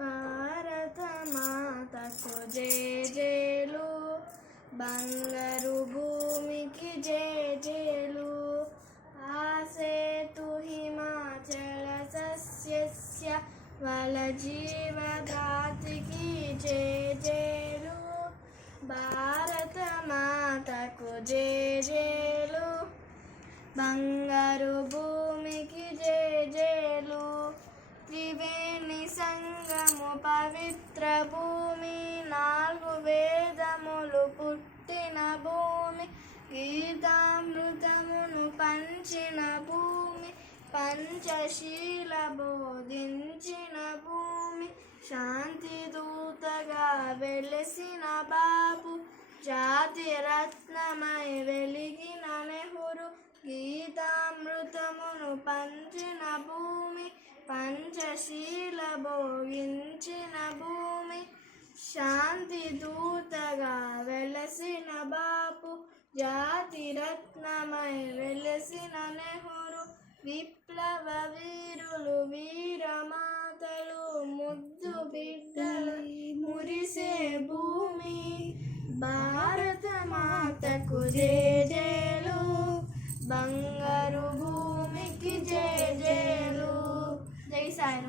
భారతమాతకు మాతకు జేజేలు బంగారు భూమికి జేజేలు ఆసేతు హిమాచల సస్యస్య వల జీవగాతికి జేజేలు భారతమాతకు మాతకు జేజేలు బంగారు భూమికి సంగము పవిత్ర భూమి నాలుగు వేదములు పుట్టిన భూమి గీతామృతమును పంచిన భూమి పంచశీల బోధించిన భూమి శాంతి దూతగా వెలిసిన బాబు జాతి రత్నమై వెలిగిన నెహురు గీతామృతమును పంచిన భూమి పంచశీల భోగించిన భూమి శాంతి దూతగా వెలసిన బాపు జాతి రత్నమై వెలసిన నెహ్రూ విప్లవ వీరులు వీరమాతలు ముద్దు బిడ్డలు మురిసే భూమి భారత మాతకు జేజేలు బంగారు భూమికి జేజేలు. జై సాయి